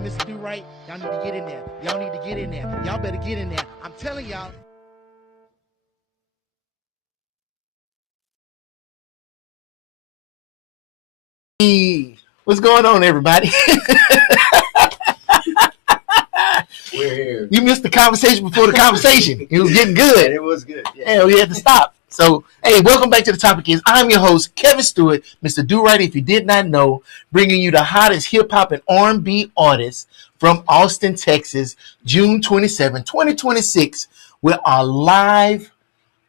Mr. Do Right, y'all need to get in there. Y'all need to get in there. Y'all better get in there. I'm telling y'all. Hey, what's going on, everybody? We're here. You missed the conversation before the conversation. It was getting good. And it was good. Yeah. Hell, we had to stop. So, hey, welcome back to the topic is I'm your host, Kevin Stewart, Mr. Do Right. If you did not know, bringing you the hottest hip hop and R&B artists from Austin, Texas, June 27, 2026, with our live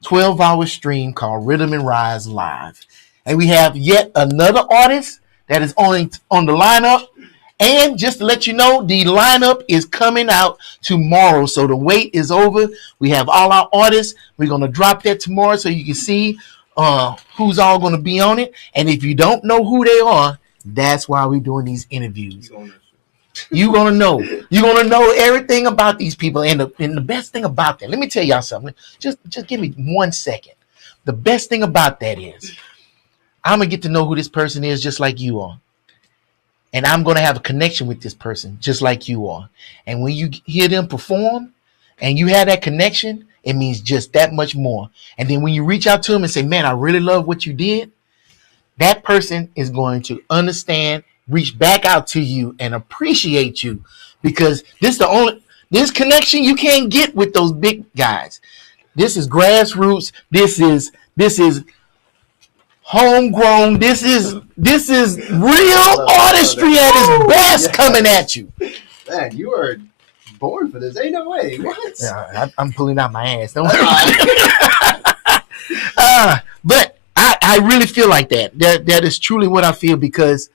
12-hour stream called Rhythm and Rise Live. And we have yet another artist that is on the lineup. And just to let you know, the lineup is coming out tomorrow. So the wait is over. We have all our artists. We're going to drop that tomorrow so you can see who's all going to be on it. And if you don't know who they are, that's why we're doing these interviews. You're going to know. You're going to know everything about these people. And the best thing about that, let me tell y'all something. Just give me 1 second. The best thing about that is I'm going to get to know who this person is just like you are. And I'm going to have a connection with this person just like you are. And when you hear them perform and you have that connection, it means just that much more. And then when you reach out to them and say, man, I really love what you did, that person is going to understand, reach back out to you and appreciate you, because this connection you can't get with those big guys. This is grassroots. This is homegrown. This is real artistry at its best coming at you. Man, you are born for this. Ain't no way. What? I'm pulling out my ass. Don't worry. But I really feel like that. That is truly what I feel, because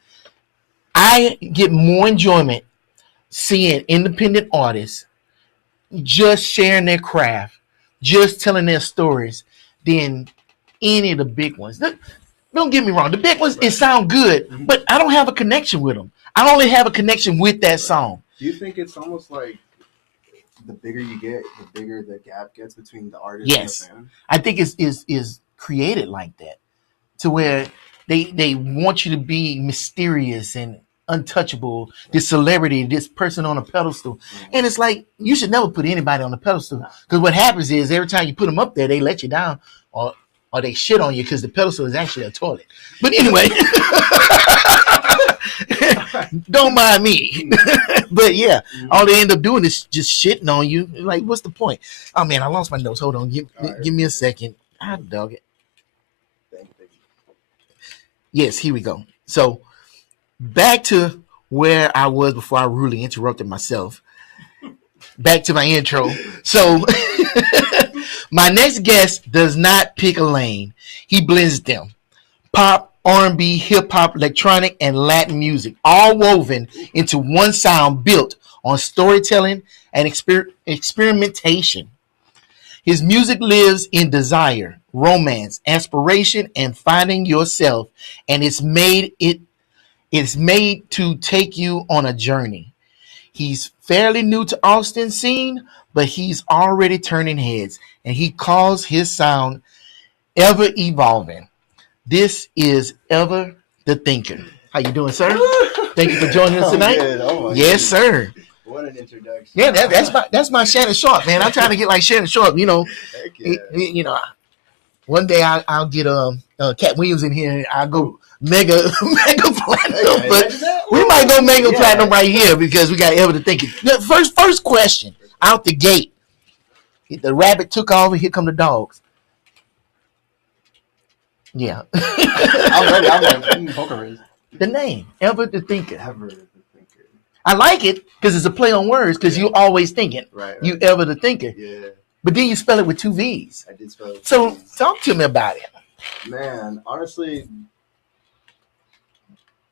I get more enjoyment seeing independent artists just sharing their craft, just telling their stories, than any of the big ones. Don't get me wrong. The big ones, it sound good, but I don't have a connection with them. I only have a connection with that song. Do you think it's almost like the bigger you get, the bigger the gap gets between the artist and the fan? I think is created like that, to where they want you to be mysterious and untouchable, this celebrity, this person on a pedestal. And it's like, you should never put anybody on a pedestal, because what happens is every time you put them up there, they let you down, or they shit on you, because the pedestal is actually a toilet. But anyway, don't mind me. But yeah, all they end up doing is just shitting on you. Like, what's the point? Oh man, I lost my notes. Hold on, give me a second. I dug it. Yes, here we go. So back to where I was before I rudely interrupted myself. Back to my intro. So my next guest does not pick a lane. He blends them. Pop, R&B, hip-hop, electronic, and Latin music, all woven into one sound built on storytelling and experimentation. His music lives in desire, romance, aspiration, and finding yourself, and it's made to take you on a journey. He's fairly new to Austin scene, but he's already turning heads, and he calls his sound Evver-Evolving. This is Evver the Thinker. How you doing, sir? Thank you for joining us tonight. Yes, sir. What an introduction. Yeah, that's my Shannon Sharp, man. I'm trying to get like Shannon Sharp. You know, one day I'll get Cat Williams in here, and I'll go mega platinum. But we might go mega platinum right here, because we got Evver the Thinker. First question out the gate. The rabbit took off, and here come the dogs. Yeah. I'm ready. Poker race. The name, Evver the Thinker. Evver the Thinker. I like it because it's a play on words, because you always thinking. Right. You Evver the Thinker. Yeah. But then you spell it with 2 V's. I did spell it. So talk to me about it. Man, honestly,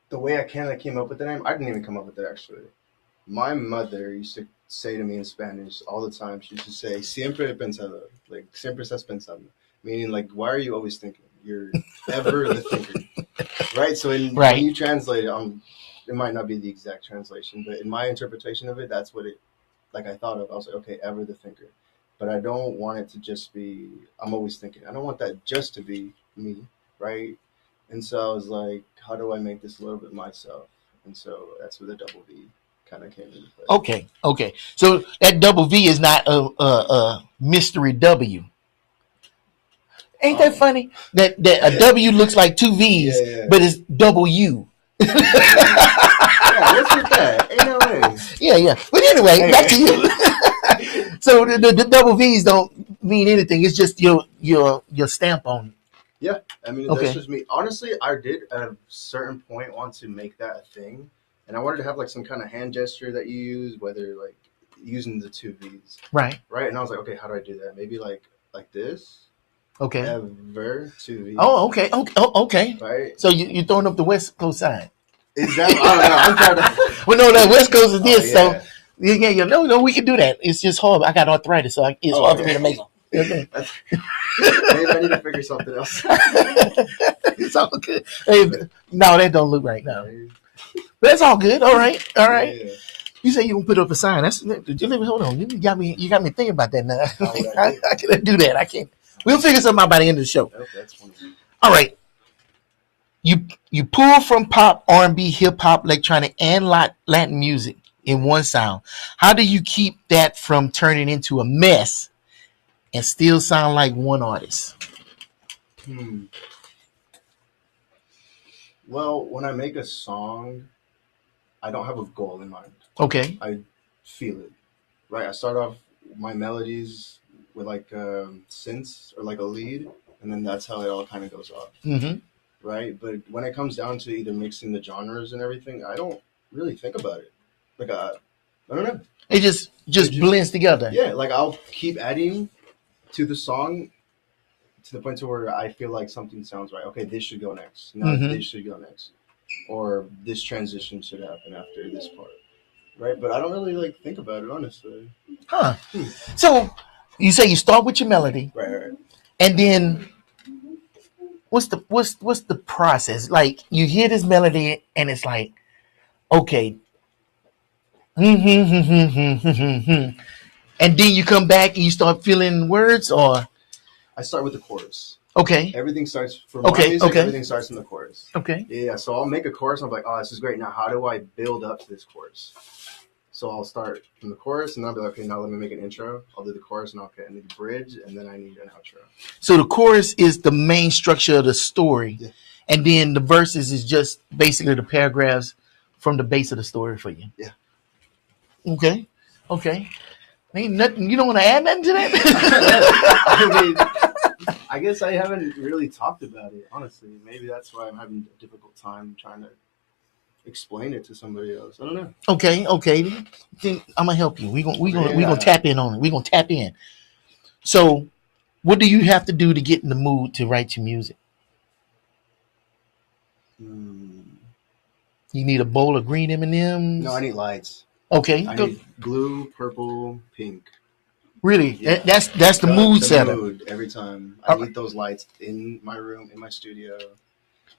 the way I kind of came up with the name, I didn't even come up with it, actually. My mother used to say to me in Spanish all the time, she used to say, siempre he pensado, like, siempre estás pensando. Meaning, like, why are you always thinking? You're ever the thinker. Right? So when you translate it, it might not be the exact translation, but in my interpretation of it, that's what I thought of. I was like, okay, ever the thinker. But I don't want it to just be, I'm always thinking. I don't want that just to be me, right? And so I was like, how do I make this a little bit myself? And so that's where the double V kind of came into play. Okay. So that double V is not a mystery W. Ain't that funny? That a W looks like two V's, but it's double U. Yeah, what's with that? Ain't no way. Yeah. But anyway, back to you. So the double V's don't mean anything. It's just your stamp on it. Yeah, I mean, Okay. that's just me. Honestly, I did at a certain point want to make that a thing. And I wanted to have like some kind of hand gesture that you use, whether like using the two V's. Right. And I was like, okay, how do I do that? Maybe like this. Okay. Evver, two V's. Oh, okay. Okay. Right? So you're throwing up the West Coast side. Exactly. I don't know. I'm trying to. Well, no, that West Coast is this. Yeah. So yeah. No, we can do that. It's just hard. I got arthritis, so it's hard for me to make them. Okay. Maybe I need to figure something else. It's all good. Hey, no, that don't look right now. That's all good. All right. Yeah. You say you gonna put up a sign. Hold on. You got me thinking about that now. I can't do that. I can't. We'll figure something out by the end of the show. Okay, that's funny. All right. You pull from pop, R&B, hip hop, electronic, and Latin music in one sound. How do you keep that from turning into a mess and still sound like one artist? Well, when I make a song, I don't have a goal in mind. Okay. I feel it, right? I start off my melodies with like synths or like a lead, and then that's how it all kind of goes off, right? But when it comes down to either mixing the genres and everything, I don't really think about it. Like I don't know. It just blends together. Yeah, like I'll keep adding to the song to the point to where I feel like something sounds right. Okay, this should go next. No, this should go next. Or this transition should happen after this part. Right? But I don't really like think about it, honestly. Huh. So you say you start with your melody. Right. And then what's the process? Like you hear this melody and it's like, okay. And then you come back and you start filling words, or I start with the chorus. Okay. Everything starts for my music. Everything starts in the chorus. Okay. Yeah. So I'll make a chorus. And I'm like, oh, this is great. Now, how do I build up to this chorus? So I'll start from the chorus, and then I'll be like, okay, now let me make an intro. I'll do the chorus, and I need a bridge, and then I need an outro. So the chorus is the main structure of the story, and then the verses is just basically the paragraphs from the base of the story for you. Yeah. Okay. Ain't nothing. You don't want to add nothing to that? I mean, I guess I haven't really talked about it, honestly. Maybe that's why I'm having a difficult time trying to explain it to somebody else. I don't know. Okay. Then I'm gonna help you. We gonna tap in on it. We gonna tap in. So, what do you have to do to get in the mood to write your music? You need a bowl of green M&Ms? No, I need lights. Okay. I need blue, purple, pink. Really? Yeah. That's the mood setter. Mood every time. I need those lights in my room, in my studio.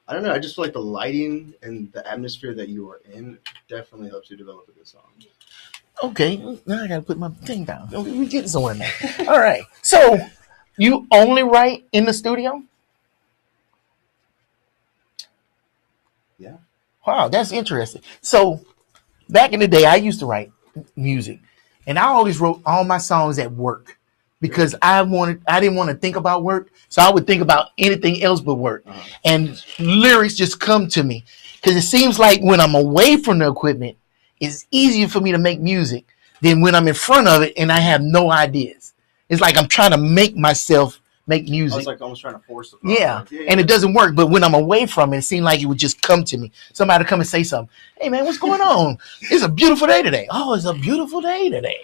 I don't know. I just feel like the lighting and the atmosphere that you are in definitely helps you develop a good song. Okay. Now I got to put my thing down. We're getting somewhere now. All right. So, you only write in the studio? Yeah. Wow, that's interesting. So, back in the day, I used to write music, and I always wrote all my songs at work because I didn't want to think about work, so I would think about anything else but work, and lyrics just come to me because it seems like when I'm away from the equipment, it's easier for me to make music than when I'm in front of it and I have no ideas. It's like I'm trying to make myself make music. I was like almost trying to force the process. Yeah, and it doesn't work. But when I'm away from it, it seemed like it would just come to me. Somebody would come and say something. Hey, man, what's going on? It's a beautiful day today. Oh, it's a beautiful day today.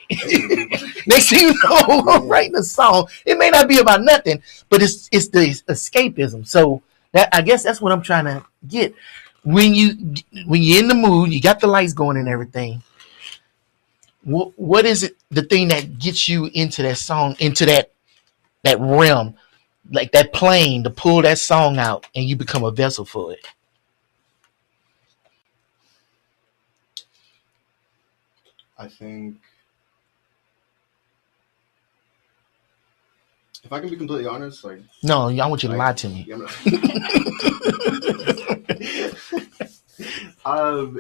Next thing you know, I'm writing a song. It may not be about nothing, but it's the escapism. So that I guess that's what I'm trying to get. When you're in the mood, you got the lights going and everything. What is it? The thing that gets you into that song, into that realm, like that plane, to pull that song out and you become a vessel for it? I think if I can be completely honest, like no, I want you to lie to me.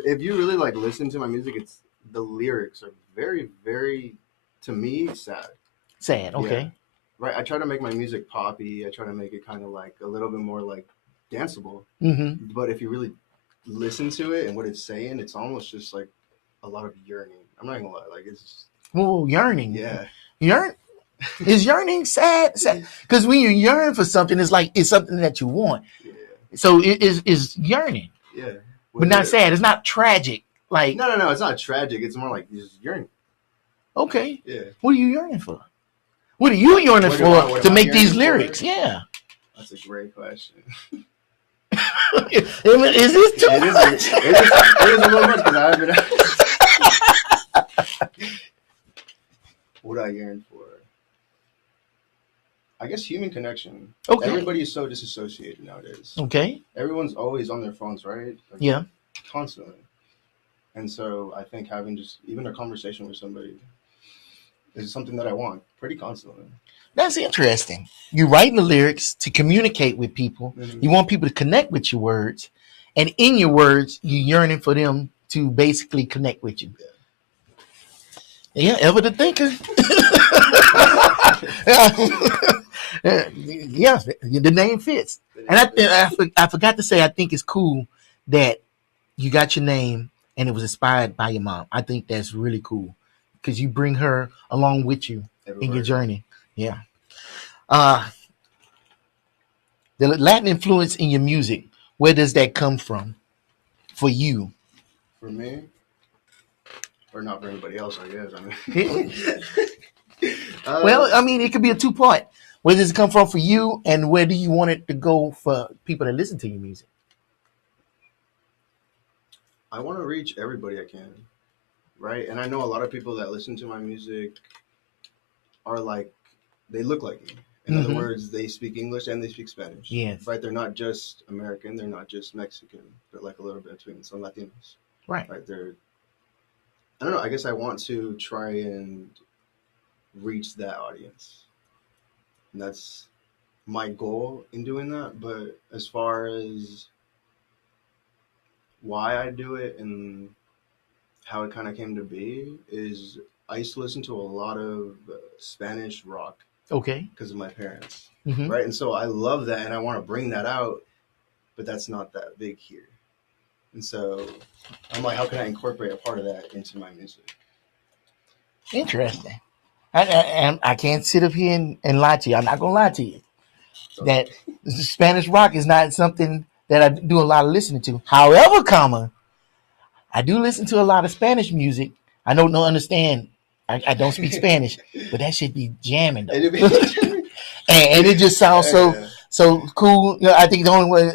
If you really like listen to my music, it's the lyrics are very, very, to me, sad. Sad. Okay. Yeah. Right. I try to make my music poppy. I try to make it kind of like a little bit more like danceable. Mm-hmm. But if you really listen to it and what it's saying, it's almost just like a lot of yearning. I'm not gonna lie. Like it's just, Well, yearning. yeah. Is yearning sad? Sad. Because when you yearn for something, it's like it's something that you want. Yeah. So it is yearning. Yeah. But not sad. It's not tragic. Like no. It's not tragic. It's more like just yearning. Okay. Yeah. What are you yearning for? What are you yearning for to make these lyrics? For? Yeah. That's a great question. Is this too much? It is a little much because I haven't. What I yearn for? I guess human connection. Okay. Everybody is so disassociated nowadays. Okay. Everyone's always on their phones, right? Like, yeah. Constantly. And so I think having just even a conversation with somebody is something that I want pretty constantly. That's interesting. You're writing the lyrics to communicate with people. Mm-hmm. You want people to connect with your words. And in your words, you're yearning for them to basically connect with you. Yeah, Evver the Thinker. Yeah, the name fits. And I forgot to say, I think it's cool that you got your name and it was inspired by your mom. I think that's really cool because you bring her along with you in your journey. Yeah. The Latin influence in your music, where does that come from for you? For me? Or not for anybody else, I guess. Well, I mean, it could be a two-part. Where does it come from for you, and where do you want it to go for people that listen to your music? I want to reach everybody I can, right? And I know a lot of people that listen to my music are like, they look like me. In other words, they speak English and they speak Spanish. Yes. Right? They're not just American. They're not just Mexican. They're like a little bit between some Latinos. Right. Right? I don't know. I guess I want to try and reach that audience. And that's my goal in doing that. But as far as why I do it and how it kind of came to be is I used to listen to a lot of Spanish rock. Okay. Because of my parents. Mm-hmm. Right? And so I love that and I want to bring that out, but that's not that big here. And so I'm like, how can I incorporate a part of that into my music? Interesting. I can't sit up here and lie to you. I'm not going to lie to you. That Spanish rock is not something that I do a lot of listening to. However, I do listen to a lot of Spanish music. I don't understand. I don't speak Spanish, but that should be jamming though. and it just sounds so cool. You know, I think the only way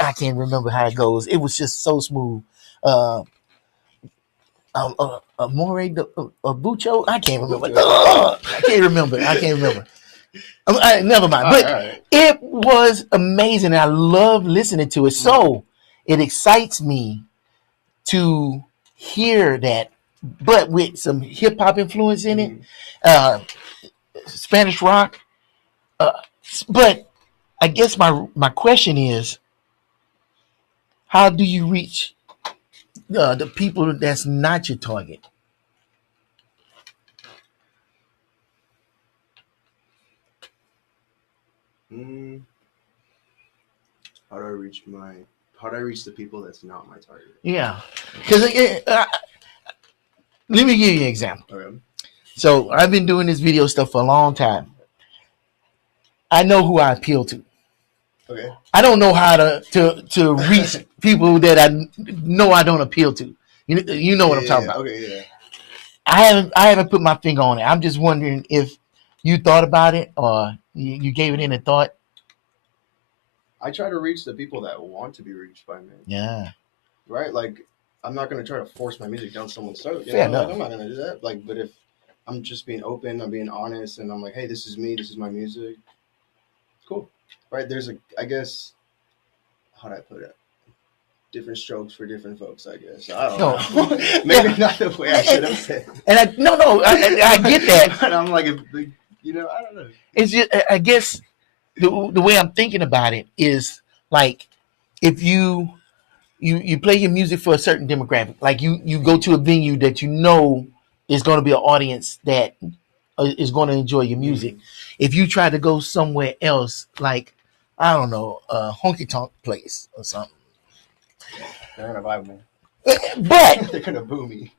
I can't remember how it goes. It was just so smooth. More Bucho. I can't remember. I can't remember. Never mind. But it was amazing. I love listening to it. So it excites me to hear that, but with some hip hop influence in it, Spanish rock. But I guess my question is, how do you reach the people that's not your target? How do I reach the people that's not my target? Yeah, because let me give you an example. Okay. So I've been doing this video stuff for a long time. I know who I appeal to. Okay. I don't know how to reach people that I know I don't appeal to. You know what I'm talking about. Okay, yeah. I haven't put my finger on it. I'm just wondering if you thought about it or you gave it any thought. I try to reach the people that want to be reached by me. Yeah. Right? Like, I'm not going to try to force my music down someone's throat. Fair enough. Like, I'm not going to do that. Like, but if I'm just being open, I'm being honest, and I'm like, hey, this is me, this is my music. Cool. Right? There's I guess, how do I put it? Different strokes for different folks, I guess. I don't know. Maybe not the way I should have said. And I get that. But I'm like, I don't know. It's just, I guess the way I'm thinking about it is like, if you you play your music for a certain demographic. Like you go to a venue that you know is going to be an audience that is going to enjoy your music. If you try to go somewhere else, like I don't know, a honky tonk place or something, They're gonna vibe me. but They're gonna boo me.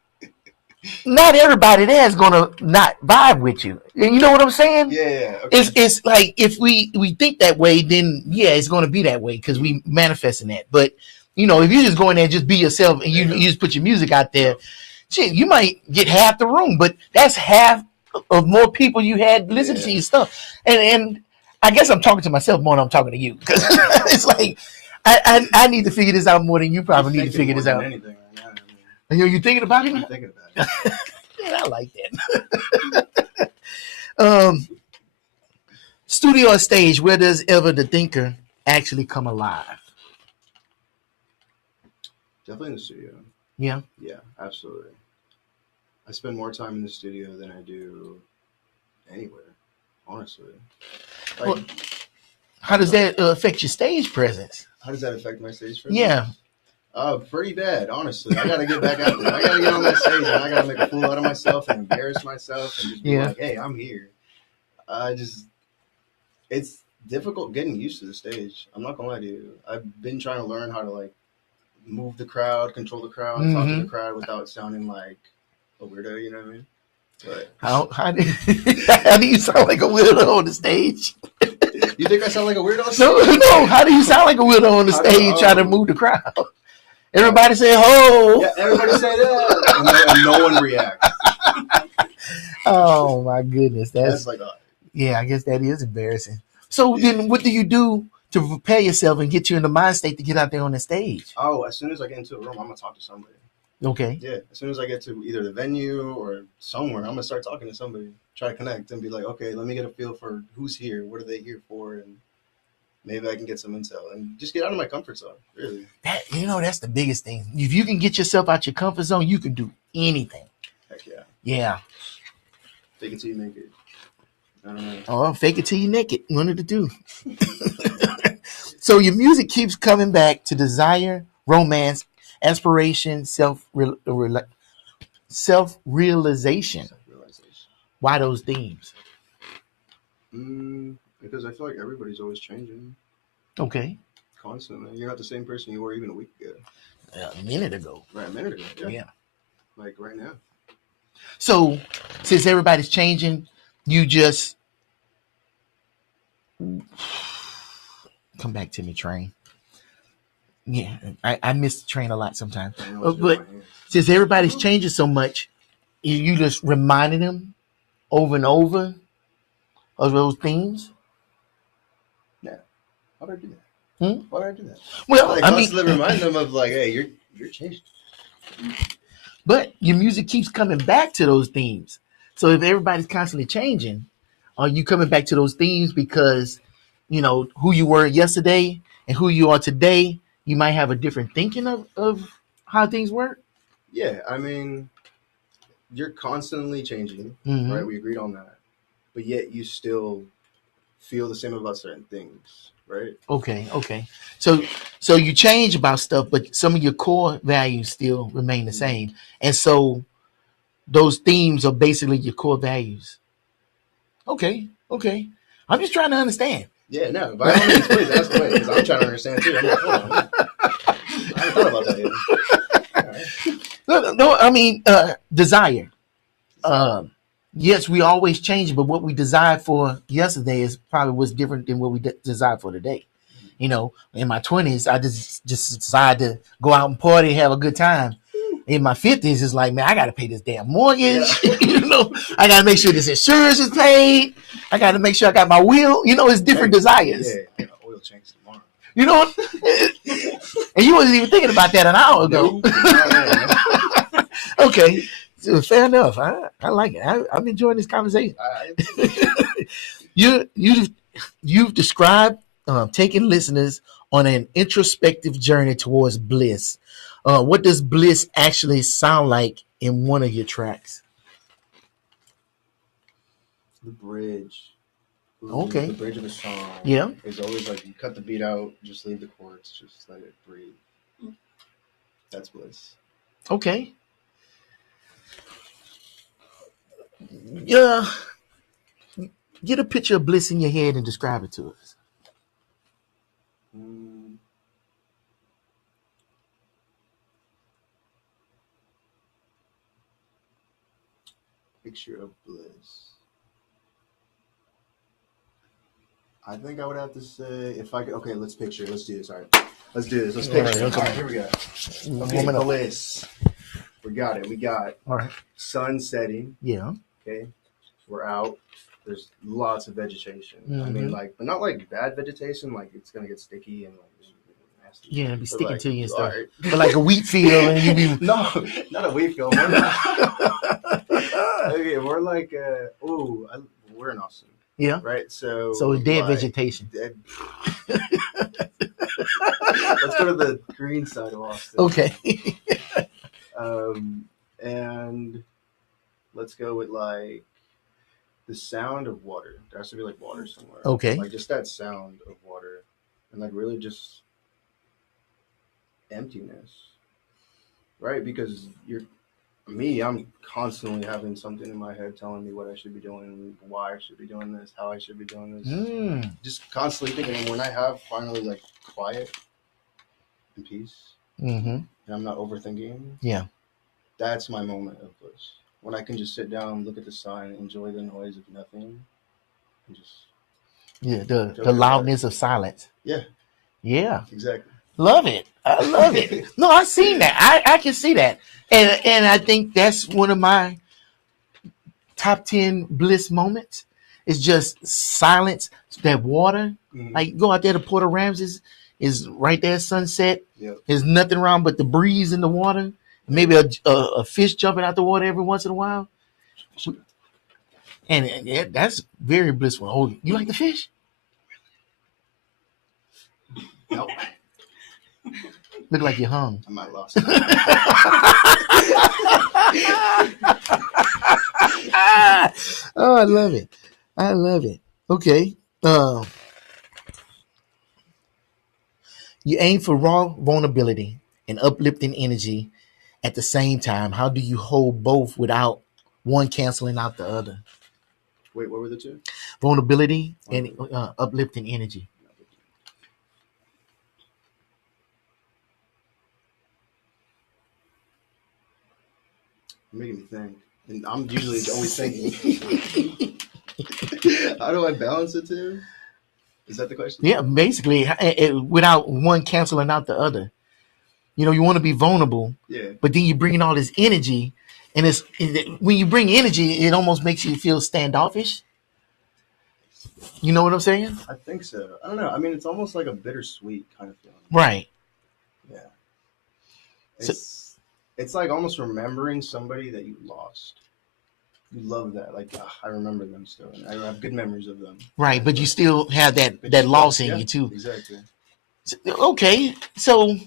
not everybody there is gonna not vibe with you. You know what I'm saying? Yeah. Okay. It's like if we think that way, then yeah, it's gonna be that way because we manifesting that. But you know, if you just go in there and just be yourself and you just put your music out there, shit, you might get half the room, but that's half of more people you had listening to your stuff. And I guess I'm talking to myself more than I'm talking to you because it's like I need to figure this out more than you probably need to figure this out. Anything, yeah, You thinking about it? I'm thinking about it. Yeah, I like that. Studio or stage, where does Evver the Thinker actually come alive? Definitely in the studio. Yeah. Yeah, absolutely. I spend more time in the studio than I do anywhere, honestly. Like, Well, how does that affect your stage presence? how does that affect my stage presence? Yeah. Pretty bad, honestly. I gotta get back out there. I gotta get on that stage and I gotta make a fool out of myself and embarrass myself and just be like, hey, I'm here. It's difficult getting used to the stage. I'm not gonna lie to you. I've been trying to learn how to like move the crowd, control the crowd, talk to the crowd without sounding like a weirdo, you know what I mean? But How do you sound like a weirdo on the stage? you think I sound like a weirdo? No. How do you sound like a weirdo on the stage trying to move the crowd? Everybody say ho. Yeah, everybody say that, and no one reacts. Oh my goodness, That's like, yeah. I guess that is embarrassing. So then, what do you do to prepare yourself and get you in the mind state to get out there on the stage? oh, as soon as I get into a room, I'm gonna talk to somebody. Okay. Yeah, as soon as I get to either the venue or somewhere, I'm gonna start talking to somebody, try to connect, and be like, okay, let me get a feel for who's here, what are they here for, and maybe I can get some intel and just get out of my comfort zone. Really, That's the biggest thing. If you can get yourself out your comfort zone, you can do anything. heck yeah. Yeah. Fake it till you make it. I don't know. Or fake it till you naked. One of the two. So your music keeps coming back to desire, romance, aspiration, self-realization. Self-realization. Why those themes? Because I feel like everybody's always changing. Okay. Constantly. You're not the same person you were even a week ago. A minute ago. Right, a minute ago. Yeah. Like right now. So since everybody's changing, you just come back to me, train. Yeah, I miss the train a lot sometimes. But since everybody's changing so much, you just reminding them over and over of those themes. Yeah. How did I do that? Why did I do that? Well, like, I constantly remind them of like, hey, you're changing. But your music keeps coming back to those themes. So if everybody's constantly changing, are you coming back to those themes because who you were yesterday and who you are today? You might have a different thinking of how things work. Yeah, I mean, you're constantly changing, right? We agreed on that, but yet you still feel the same about certain things, right? Okay. So you change about stuff, but some of your core values still remain the same, and so those themes are basically your core values. Okay. I'm just trying to understand. Yeah, no, by all means, please ask away because I'm trying to understand too. I'm like, hold on, I haven't thought about that yet. Right. No. I mean, desire. Yes, we always change, but what we desired for yesterday is probably what's different than what we desired for today. In my 20s, I just decided to go out and party and have a good time. In my 50s, it's like, man, I got to pay this damn mortgage. Yeah. I got to make sure this insurance is paid. I got to make sure I got my wheel. It's different desires. Yeah, I got oil change tomorrow. You know what? And you wasn't even thinking about that an hour ago. No. Okay. So fair enough. I like it. I'm enjoying this conversation. You've described taking listeners on an introspective journey towards bliss. What does bliss actually sound like in one of your tracks? The bridge. Okay. The bridge of a song. Yeah. Is always like you cut the beat out, just leave the chords, just let it breathe. That's bliss. Okay. Yeah. Get a picture of bliss in your head and describe it to us. Mm, picture of bliss. I think I would have to say if I could. Okay, let's picture. Let's do this. All right, let's do this. Let's picture. All right, All right, here we go. Okay, bliss. We got it. We got All right. sun setting. Yeah. Okay, we're out. There's lots of vegetation. I Mhm. mean, like, but not like bad vegetation. Like it's gonna get sticky and like nasty. Yeah, it'd be But, sticking like, to you and all stuff. right. But like a wheat field and you be No, not a wheat field. Okay, we're like, we're in Austin, yeah. right? So So it's dead like, vegetation. Dead. Let's go to the green side of Austin. Okay. And let's go with like the sound of water. There has to be like water somewhere. Okay. Like just that sound of water, and like really just emptiness, right? Because I'm constantly having something in my head telling me what I should be doing, why I should be doing this, how I should be doing this. Just constantly thinking. And when I have finally like quiet and peace, Mm-hmm. and I'm not overthinking, Yeah. that's my moment of bliss. When I can just sit down, look at the sun, enjoy the noise of nothing, and just Yeah. The loudness of silence. Yeah. Yeah. Exactly. Love it. I love it. No, I've seen that. I can see that. And I think that's one of my top 10 bliss moments. It's just silence, that water. Mhm. Like go out there to Port Ramses, is right there, sunset. Yep. There's nothing wrong but the breeze in the water. Maybe a fish jumping out the water every once in a while. And that's very blissful. Oh, you like the fish? Nope. Look like you're hung. I might lost. Oh, I love it. I love it. Okay. You aim for raw vulnerability and uplifting energy at the same time. How do you hold both without one canceling out the other? Wait, what were the two? Vulnerability and uplifting energy. You're making me think. And I'm usually always thinking. How do I balance it too? Is that the question? Yeah, basically, without one canceling out the other. You know, you want to be vulnerable, Yeah. but then you bring in all this energy, and when you bring energy, it almost makes you feel standoffish. You know what I'm saying? I think so. I don't know. I mean, it's almost like a bittersweet kind of feeling. Right. Yeah. It's like almost remembering somebody that you lost. You love that. Like, I remember them still. And I have good memories of them. Right, but you still have that loss in you too. Exactly. Okay, so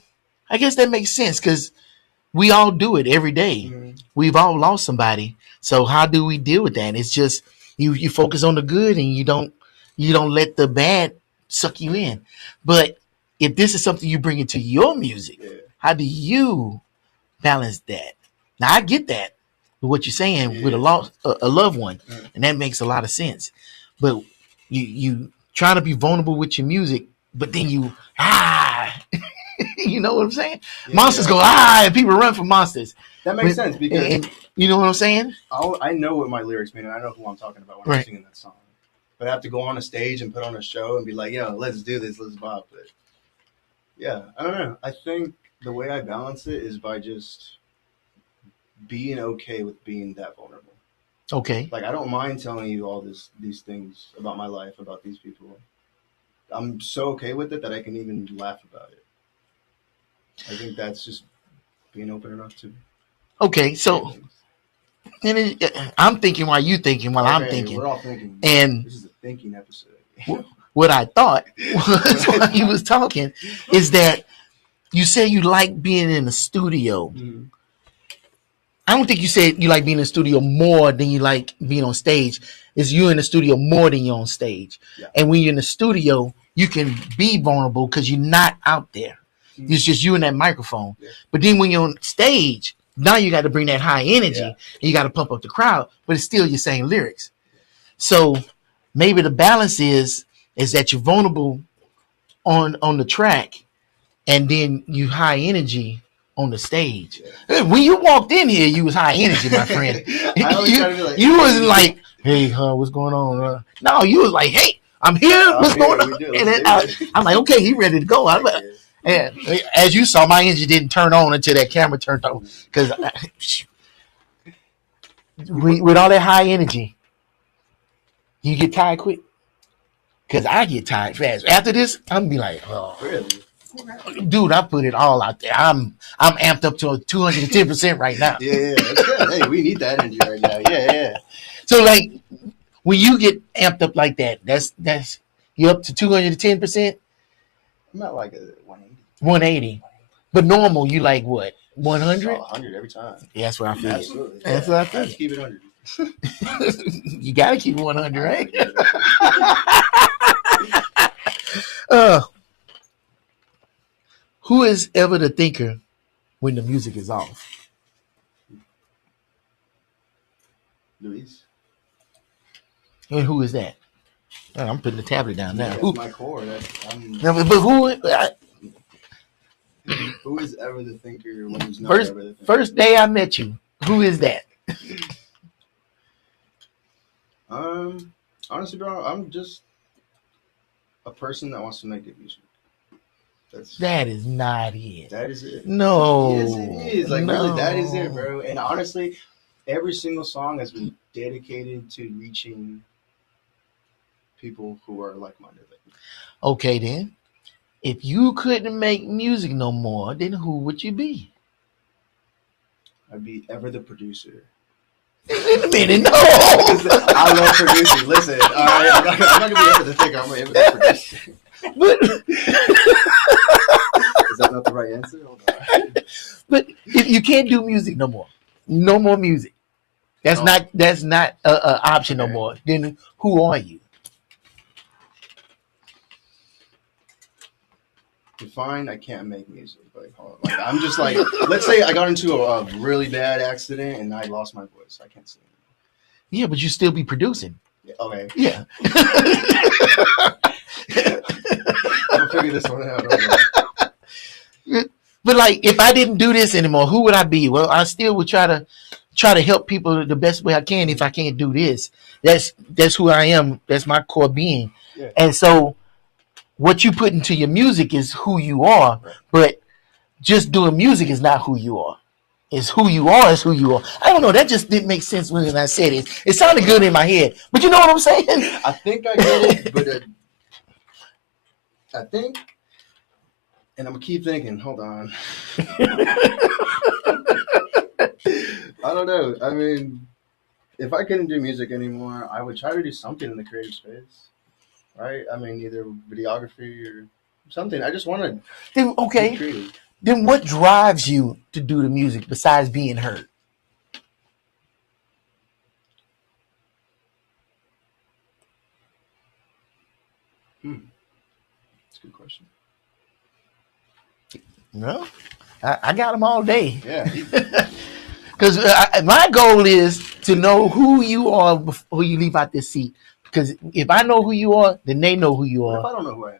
I guess that makes sense because we all do it every day. Mm-hmm. We've all lost somebody. So how do we deal with that? It's just you focus on the good and you don't let the bad suck you in. But if this is something you bring into your music, how do you balance that? Now I get that with what you're saying with a loved one, and that makes a lot of sense. But you trying to be vulnerable with your music, but then you you know what I'm saying? Yeah, monsters go and people run from monsters. That makes sense because and you know what I'm saying? I know what my lyrics mean, and I know who I'm talking about when I'm singing that song. But I have to go on a stage and put on a show and be like, yo, let's do this, let's bop it. Yeah, I don't know. I think the way I balance it is by just being okay with being that vulnerable. Okay. Like I don't mind telling you all these things about my life, about these people. I'm so okay with it that I can even laugh about it. I think that's just being open enough to. Okay, so I'm thinking while you thinking while I'm thinking. We're all thinking. And this is a thinking episode. What I thought was while you was talking is that you say you like being in the studio. Mm-hmm. I don't think you said you like being in the studio more than you like being on stage. It's you in the studio more than you're on stage. Yeah. And when you're in the studio, you can be vulnerable because you're not out there. It's just you and that microphone. Yeah. But then when you're on stage, now you got to bring that high energy and you got to pump up the crowd, but it's still your same lyrics. So maybe the balance is that you're vulnerable on the track and then you high energy on the stage. Yeah. When you walked in here, you was high energy, my friend. You wasn't like, hey, what's going on? No, you was like, hey, I'm here. What's going on? And I'm like, okay, he ready to go. And as you saw, my engine didn't turn on until that camera turned on. Because with all that high energy, you get tired quick. Because I get tired fast. After this, I'm going to be like, oh. Really? Dude, I put it all out there. I'm amped up to 210% right now. Yeah, that's good. Hey, we need that energy right now. Yeah. So, like, when you get amped up like that, that's you up to 210%? I'm at like a 180. 180. But normal, you like what? 100? 100 every time. Yeah, that's what I feel. Absolutely. That's what I feel. Let's keep it 100. You got to keep it 100, right? Who is Evver the Thinker when the music is off? Luis. And who is that? Oh, I'm putting the tablet down now. That's my core. But who? Who is Evver the Thinker when he's not First, Evver the Thinker? First day I met you, who is that? Honestly, bro, I'm just a person that wants to make good music. That is not it. That is it. No. Yes, it is. Like, really, that is it, bro. And honestly, every single song has been dedicated to reaching people who are like-minded. Okay, then. If you couldn't make music no more, then who would you be? I'd be Evver the producer. Wait a minute, no. I love producing. Listen, all right, I'm not gonna be Evver the Thinker. I'm gonna be Evver the producer. But is that not the right answer? But if you can't do music no more music. That's not an option no more. Then who are you? Define, I can't make music. Like I'm just like, let's say I got into a really bad accident and I lost my voice. I can't sing. Yeah, but you still be producing. Yeah, okay. Yeah. I'm gonna figure this one out. But like, if I didn't do this anymore, who would I be? Well, I still would try to help people the best way I can. If I can't do this, that's who I am. That's my core being. Yeah. And so, what you put into your music is who you are. Right. But just doing music is not who you are. It's who you are. Is who you are. I don't know. That just didn't make sense when I said it. It sounded good in my head, but you know what I'm saying? I think I get it, but I think, and I'm gonna keep thinking. Hold on. I don't know. I mean, if I couldn't do music anymore, I would try to do something in the creative space, right? I mean, either videography or something. I just want to. Then okay. Be creative. Then what drives you to do the music besides being heard? That's a good question. No, I got them all day. Yeah. Because my goal is to know who you are before you leave out this seat. Because if I know who you are, then they know who you are. What if I don't know who I am?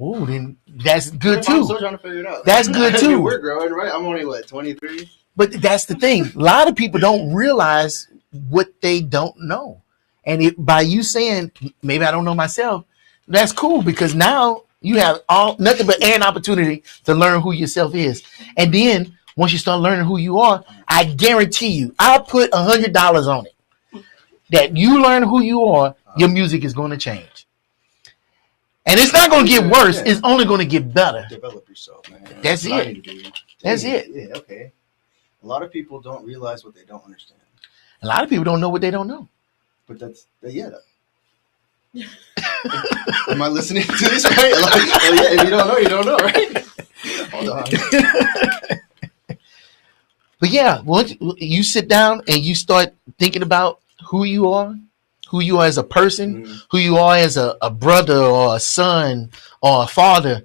Oh, then that's good too. I'm still trying to figure it out. That's good too. I mean, we're growing, right? I'm only 23. But that's the thing. A lot of people don't realize what they don't know, and by you saying maybe I don't know myself, that's cool because now you have nothing but an opportunity to learn who yourself is, and then once you start learning who you are, I guarantee you, I'll put $100 on it that you learn who you are, your music is going to change. And it's not going to get worse. Yeah. It's only going to get better. Develop yourself, man. That's it. That's it. Yeah, okay. A lot of people don't realize what they don't understand. A lot of people don't know what they don't know. But yeah. Am I listening to this right? Yeah, if you don't know, you don't know, right? Hold on. But yeah, once you sit down and you start thinking about who you are as a person, who you are as a brother or a son or a father,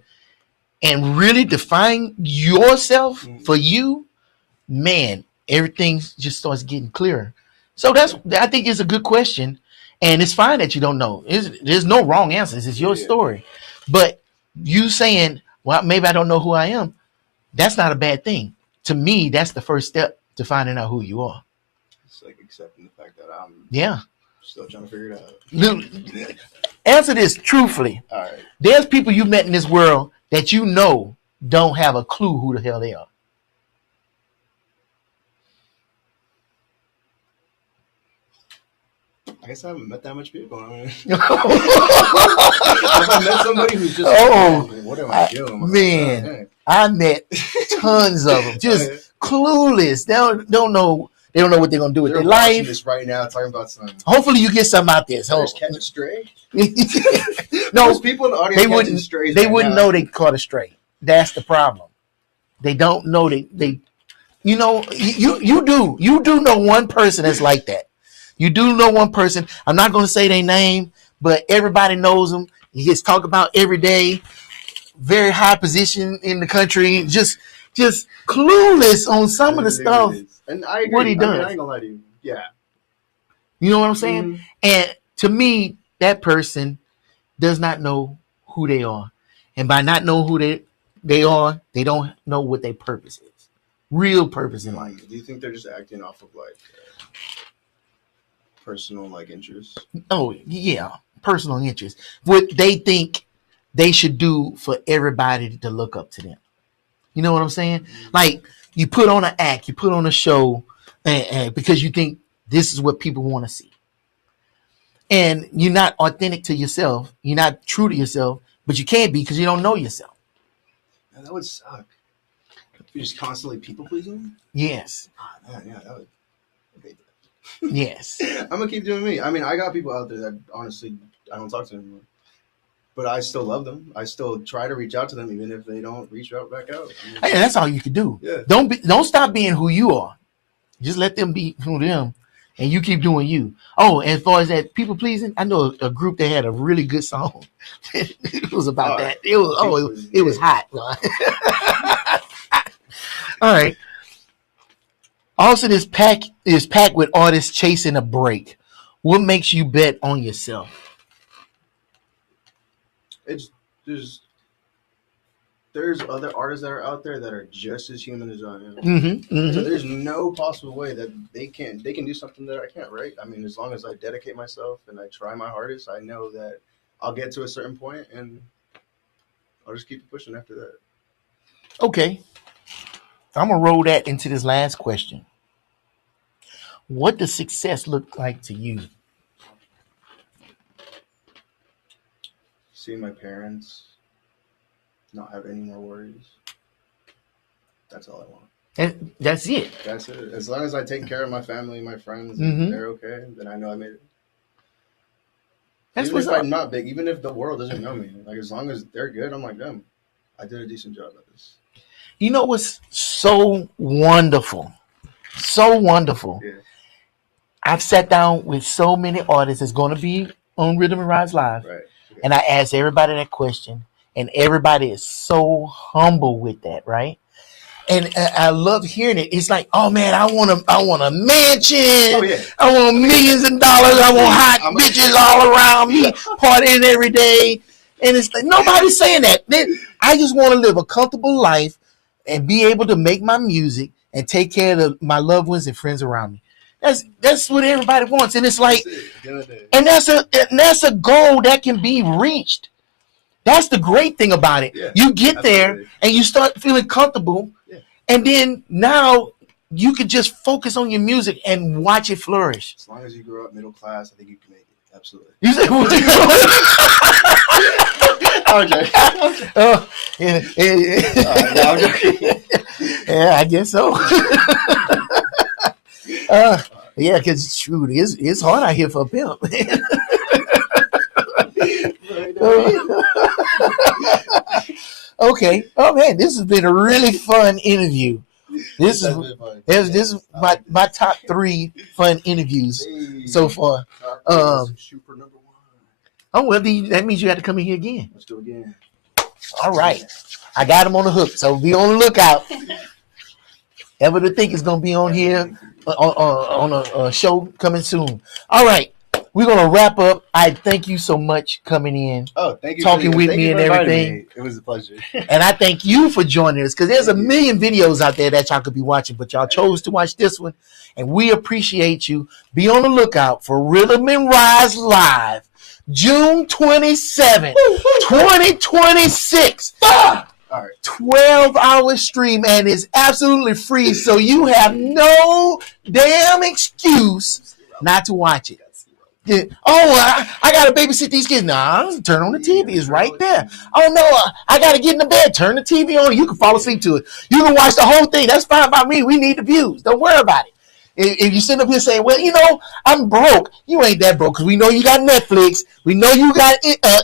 and really define yourself for you, man, everything just starts getting clearer. So I think it's a good question, and it's fine that you don't know. There's no wrong answers. It's your story, but you saying, well, maybe I don't know who I am. That's not a bad thing. To me, that's the first step to finding out who you are. It's like accepting the fact that I'm still trying to figure it out. Answer this truthfully. All right. There's people you met in this world that you know don't have a clue who the hell they are. I guess I haven't met that much people. I mean, if I met somebody who's just what am I doing? Man, I met tons of them, just clueless. They don't know. They don't know what they're gonna do with their life. This right now, talking about something. Hopefully, you get something out there. So just catch a stray. No, there's people in the audience. They wouldn't know they caught a stray. That's the problem. They don't know they. You know, you do know one person that's like that. You do know one person. I'm not going to say their name, but everybody knows them. He gets talked about every day. Very high position in the country. Just clueless on some of the stuff. And I agree. What he does. I mean, I ain't gonna lie to you. Yeah. You know what I'm saying? Mm-hmm. And to me, that person does not know who they are. And by not knowing who they are, they don't know what their purpose is. Real purpose in life. Do you think they're just acting off of like personal like interests? Oh yeah, personal interests. What they think they should do for everybody to look up to them. You know what I'm saying? Mm-hmm. Like you put on an act, you put on a show, and because you think this is what people want to see, and you're not authentic to yourself. You're not true to yourself, but you can't be because you don't know yourself. Man, that would suck. You're just constantly people pleasing. Yes. Oh, man, yeah, that would. Yes. I'm gonna keep doing me. I mean, I got people out there that honestly I don't talk to anymore, but I still love them. I still try to reach out to them, even if they don't reach out back out. I mean, hey, that's all you can do. Yeah. Don't stop being who you are. Just let them be who them, and you keep doing you. Oh, and as far as that people pleasing, I know a group that had a really good song. It was about that. It was hot. All right. Austin is packed with artists chasing a break. What makes you bet on yourself? There's other artists that are out there that are just as human as I am. Mm-hmm, mm-hmm. So there's no possible way that they can do something that I can't, right? I mean, as long as I dedicate myself and I try my hardest, I know that I'll get to a certain point and I'll just keep pushing after that. Okay. I'm going to roll that into this last question. What does success look like to you? Seeing my parents not have any more worries. That's all I want. And that's it. That's it. As long as I take care of my family, my friends, mm-hmm. and they're okay, then I know I made it. That's even what's if up. I'm not big, even if the world doesn't know me, like as long as they're good, I'm like them. I did a decent job at this. You know what's so wonderful? So wonderful. Yeah. I've sat down with so many artists that's going to be on Rhythm and Rise Live. Right. Okay. And I asked everybody that question. And everybody is so humble with that, right? And I love hearing it. It's like, oh man, I want a mansion. Oh, yeah. I want millions of dollars. I want hot bitches all around me, partying every day. And it's like nobody's saying that. I just want to live a comfortable life and be able to make my music and take care of my loved ones and friends around me. That's what everybody wants. And it's like, and that's a goal that can be reached. That's the great thing about it. Yeah, you get there and you start feeling comfortable. Yeah. And then now you can just focus on your music and watch it flourish. As long as you grow up middle class, I think you can make it. Absolutely. You say, okay. Oh, yeah. I'm joking. Yeah, I guess so. Yeah, because shoot, it's hard out here for a pimp. Okay. Oh man, this has been a really fun interview. This is my top 3 fun interviews so far. Super number 1. Oh well, that means you have to come in here again. Let's do it again. All right. I got him on the hook, so be on the lookout. Evver the Thinker is going to be on here on a show coming soon. All right. We're going to wrap up. I thank you so much coming in. Oh, thank you. Talking with me and everything. Me. It was a pleasure. And I thank you for joining us because there's a million videos out there that y'all could be watching, but y'all chose to watch this one. And we appreciate you. Be on the lookout for Rhythm and Rise Live, June 27th, 2026. All right. 12-hour stream, and it's absolutely free, so you have no damn excuse not to watch it. Yeah. Oh, I got to babysit these kids. Nah, turn on the TV. It's right there. Oh, no, I got to get in the bed. Turn the TV on. You can fall asleep to it. You can watch the whole thing. That's fine by me. We need the views. Don't worry about it. If you sit up here saying, well, I'm broke, you ain't that broke because we know you got Netflix. We know you got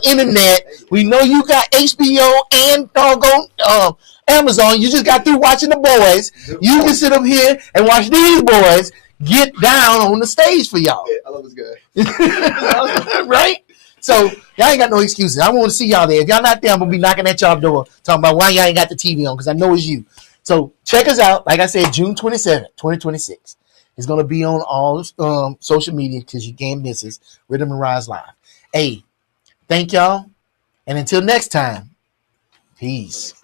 internet. We know you got HBO and doggone Amazon. You just got through watching The Boys. You can sit up here and watch these boys get down on the stage for y'all. I love this guy. Right? So y'all ain't got no excuses. I want to see y'all there. If y'all not there, I'm going to be knocking at y'all door talking about why y'all ain't got the TV on because I know it's you. So check us out. Like I said, June 27th, 2026. It's going to be on all social media because you can't miss us. Rhythm and Rise Live. Hey, thank y'all. And until next time, peace.